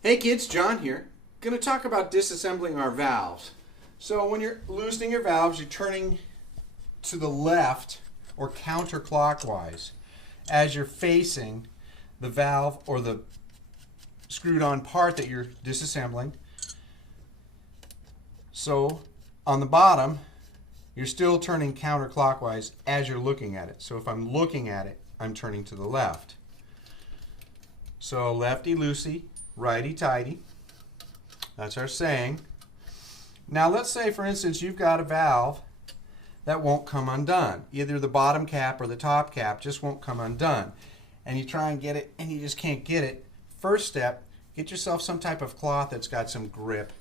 Hey kids, John here. Going to talk about disassembling our valves. So when you're loosening your valves, you're turning to the left or counterclockwise as you're facing the valve or the screwed on part that you're disassembling. So on the bottom, you're still turning counterclockwise as you're looking at it. So if I'm looking at it, I'm turning to the left. So lefty-loosey, righty-tighty. That's our saying. Now let's say, for instance, you've got a valve that won't come undone. Either the bottom cap or the top cap just won't come undone. And you try and get it and you just can't get it. First step, get yourself some type of cloth that's got some grip.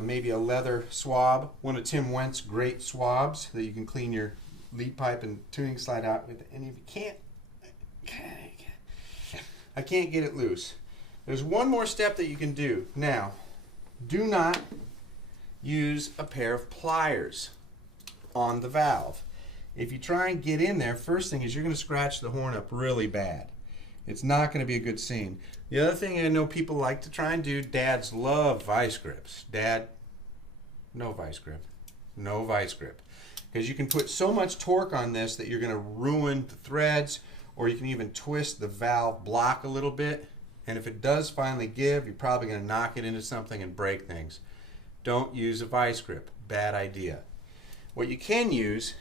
Maybe a leather swab, one of Tim Went's great swabs that you can clean your lead pipe and tuning slide out with. And if you can't, I can't get it loose. There's one more step that you can do. Now, do not use a pair of pliers on the valve. If you try and get in there, first thing is you're going to scratch the horn up really bad. It's not going to be a good scene. The other thing I know people like to try and do, dads love vice grips. Dad, no vice grip. No vice grip. Because you can put so much torque on this that you're going to ruin the threads, or you can even twist the valve block a little bit. And if it does finally give, you're probably going to knock it into something and break things. Don't use a vice grip. Bad idea. What you can use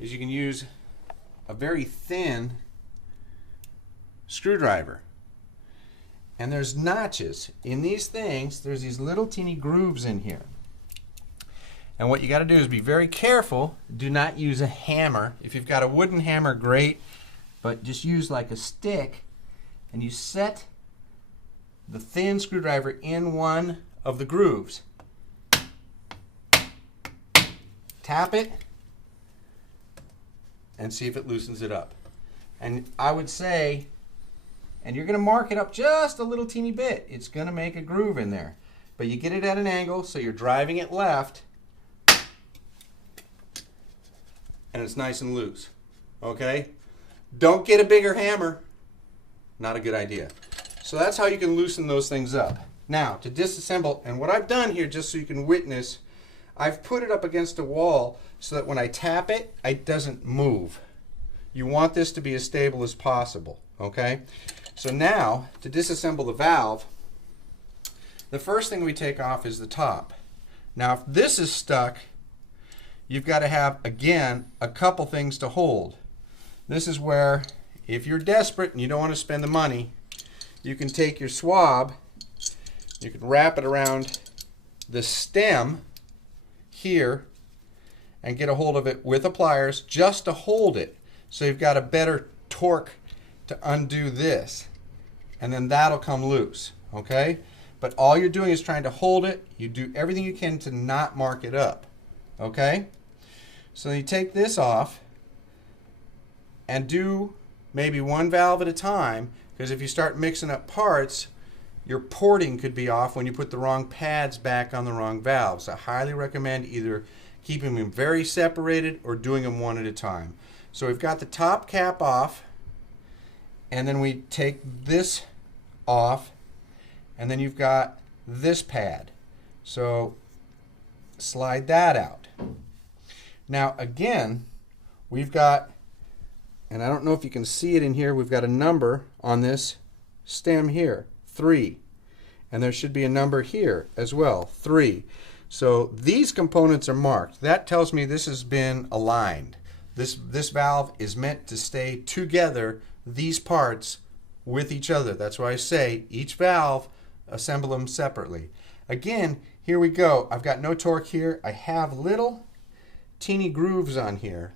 is you can use a very thin screwdriver. And there's notches. In these things, there's these little teeny grooves in here. And what you got to do is be very careful. Do not use a hammer. If you've got a wooden hammer, great. But just use like a stick, and you set the thin screwdriver in one of the grooves. Tap it and see if it loosens it up. And I would say, and you're going to mark it up just a little teeny bit. It's going to make a groove in there. But you get it at an angle so you're driving it left and it's nice and loose. Okay? Don't get a bigger hammer. Not a good idea. So that's how you can loosen those things up. Now, to disassemble, and what I've done here, just so you can witness, I've put it up against a wall so that when I tap it, it doesn't move. You want this to be as stable as possible, okay? So now, to disassemble the valve, the first thing we take off is the top. Now, if this is stuck, you've got to have, again, a couple things to hold. This is where, if you're desperate and you don't want to spend the money, you can take your swab, you can wrap it around the stem here and get a hold of it with the pliers just to hold it. So you've got a better torque to undo this. And then that'll come loose, okay? But all you're doing is trying to hold it. You do everything you can to not mark it up, okay? So you take this off and do maybe one valve at a time, because if you start mixing up parts, your porting could be off when you put the wrong pads back on the wrong valves. I highly recommend either keeping them very separated or doing them one at a time. So we've got the top cap off, and then we take this off, and then you've got this pad. So slide that out. Now again, we've got, and I don't know if you can see it in here, we've got a number on this stem here, 3. And there should be a number here as well, 3. So these components are marked. That tells me this has been aligned. This valve is meant to stay together, these parts, with each other. That's why I say each valve, assemble them separately. Again, here we go. I've got no torque here. I have little teeny grooves on here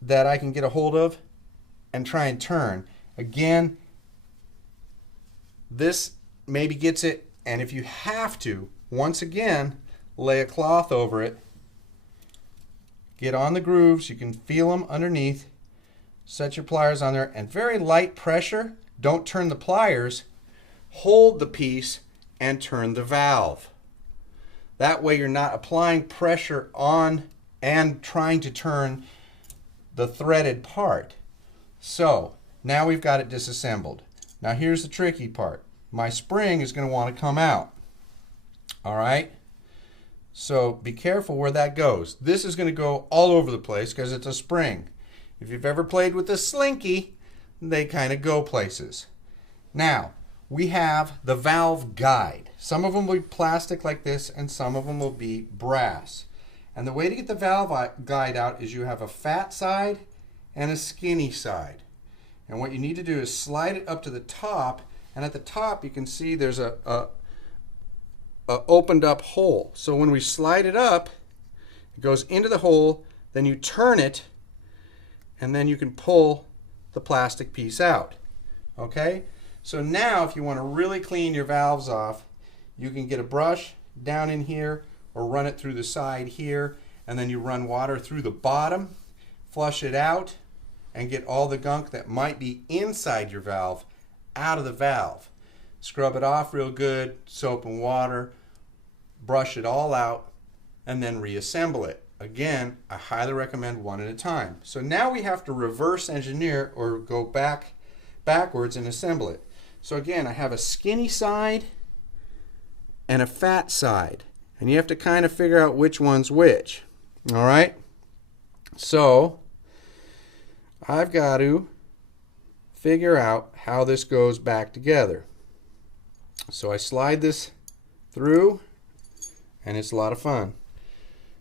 that I can get a hold of and try and turn. Again, this maybe gets it, and if you have to, once again, lay a cloth over it, get on the grooves, you can feel them underneath, set your pliers on there, and very light pressure, don't turn the pliers, hold the piece and turn the valve. That way you're not applying pressure on and trying to turn the threaded part. So now we've got it disassembled. Now here's the tricky part. my spring is going to want to come out. All right? So be careful where that goes. This is going to go all over the place because it's a spring. If you've ever played with a slinky, they kind of go places. Now, we have the valve guide. Some of them will be plastic like this, and some of them will be brass. And the way to get the valve guide out is you have a fat side and a skinny side. And what you need to do is slide it up to the top, and at the top you can see there's a opened up hole. So when we slide it up, it goes into the hole, then you turn it, and then you can pull the plastic piece out. Okay? So now if you want to really clean your valves off, you can get a brush down in here or run it through the side here, and then you run water through the bottom, flush it out, and get all the gunk that might be inside your valve out of the valve. Scrub it off real good, soap and water, brush it all out, and then reassemble it. Again, I highly recommend one at a time. So now we have to reverse engineer or go backwards and assemble it. So again, I have a skinny side and a fat side, and you have to kind of figure out which one's which. All right? So I've got to figure out how this goes back together. So I slide this through, and it's a lot of fun.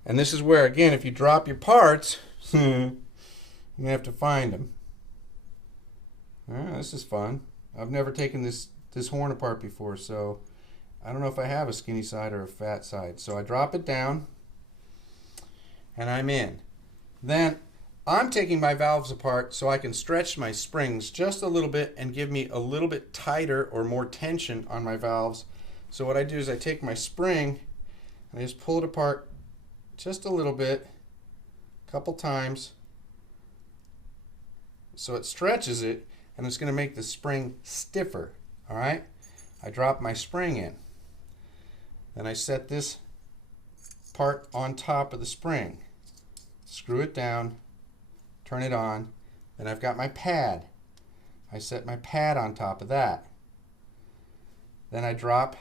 And this is where, again, if you drop your parts, you have to find them. This is fun. I've never taken this horn apart before, so I don't know if I have a skinny side or a fat side. So I drop it down, and I'm in. Then I'm taking my valves apart so I can stretch my springs just a little bit and give me a little bit tighter or more tension on my valves. So what I do is I take my spring and I just pull it apart just a little bit, a couple times, so it stretches it, and it's going to make the spring stiffer. All right? I drop my spring in. Then I set this part on top of the spring. Screw it down, turn it on, then I've got my pad. I set my pad on top of that. Then I drop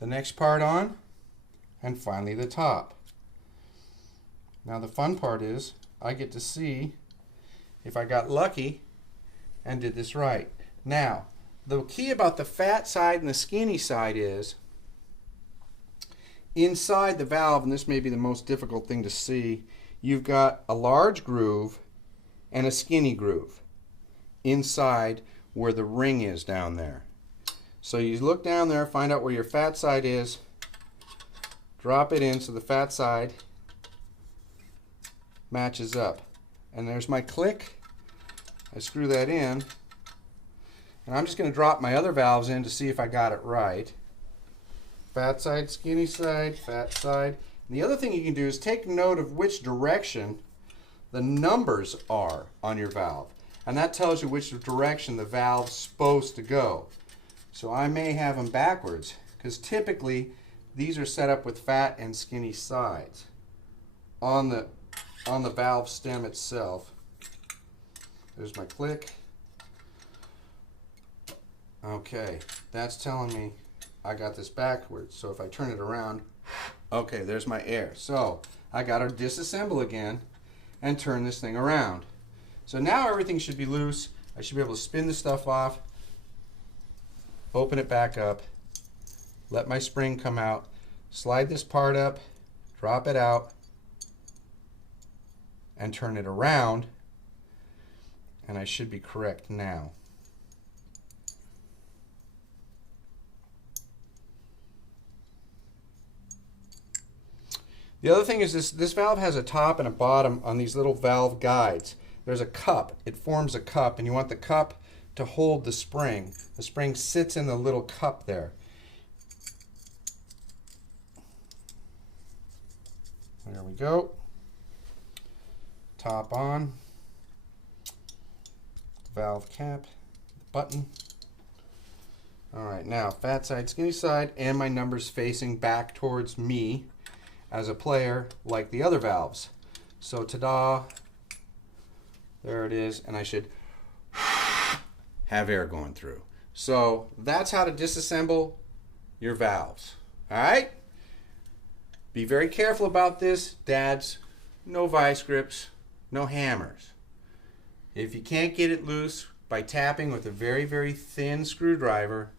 the next part on, and finally the top. Now the fun part is I get to see if I got lucky and did this right. Now, the key about the fat side and the skinny side is inside the valve, and this may be the most difficult thing to see, you've got a large groove and a skinny groove inside where the ring is down there. So you look down there, find out where your fat side is, drop it in so the fat side matches up. And there's my click. I screw that in. And I'm just going to drop my other valves in to see if I got it right. Fat side, skinny side, fat side. And the other thing you can do is take note of which direction the numbers are on your valve. And that tells you which direction the valve's supposed to go. So I may have them backwards, because typically these are set up with fat and skinny sides on the valve stem itself. There's my click. Okay, that's telling me I got this backwards. So if I turn it around, okay, there's my air. So I got to disassemble again and turn this thing around. So now everything should be loose. I should be able to spin the stuff off, open it back up, let my spring come out, slide this part up, drop it out, and turn it around, and I should be correct now. The other thing is this valve has a top and a bottom on these little valve guides. There's a cup. It forms a cup, and you want the cup to hold the spring. The spring sits in the little cup there. There we go. Top on. Valve cap. Button. Alright, now fat side, skinny side, and my numbers facing back towards me as a player, like the other valves. So ta-da, there it is, and I should have air going through. So that's how to disassemble your valves. All right? Be very careful about this, dads. No vice grips, no hammers. If you can't get it loose by tapping with a very, very thin screwdriver,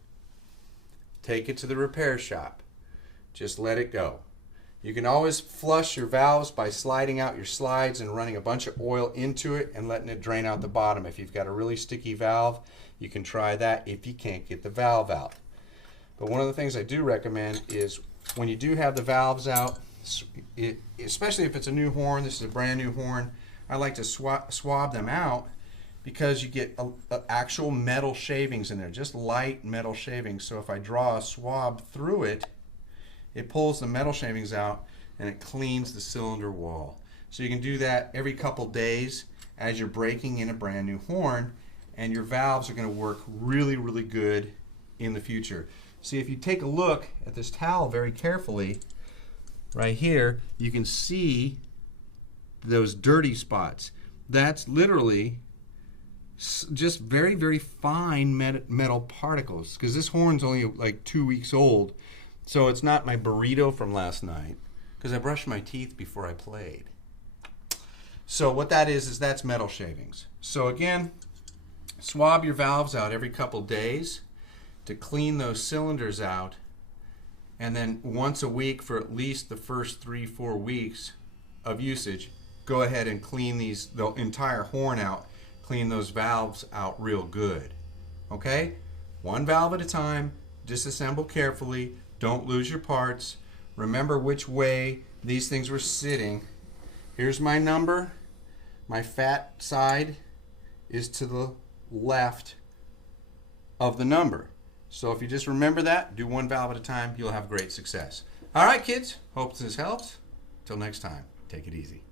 take it to the repair shop. Just let it go. You can always flush your valves by sliding out your slides and running a bunch of oil into it and letting it drain out the bottom. If you've got a really sticky valve, you can try that if you can't get the valve out. But one of the things I do recommend is when you do have the valves out, especially if it's a new horn, this is a brand new horn, I like to swab them out because you get actual metal shavings in there, just light metal shavings. So if I draw a swab through it, it pulls the metal shavings out and it cleans the cylinder wall. So you can do that every couple days as you're breaking in a brand new horn, and your valves are going to work really, really good in the future. See, if you take a look at this towel very carefully, right here, you can see those dirty spots. That's literally just very, very fine metal particles, because this horn's only like 2 weeks old. So it's not my burrito from last night, because I brushed my teeth before I played. So what that is that's metal shavings. So again, swab your valves out every couple days to clean those cylinders out, and then once a week for at least the first 3-4 weeks of usage, go ahead and clean the entire horn out, clean those valves out real good. Okay? One valve at a time, disassemble carefully, don't lose your parts, remember which way these things were sitting. Here's my number. My fat side is to the left of the number. So if you just remember that, do one valve at a time, you'll have great success. All right, kids, hope this helps. Till next time, take it easy.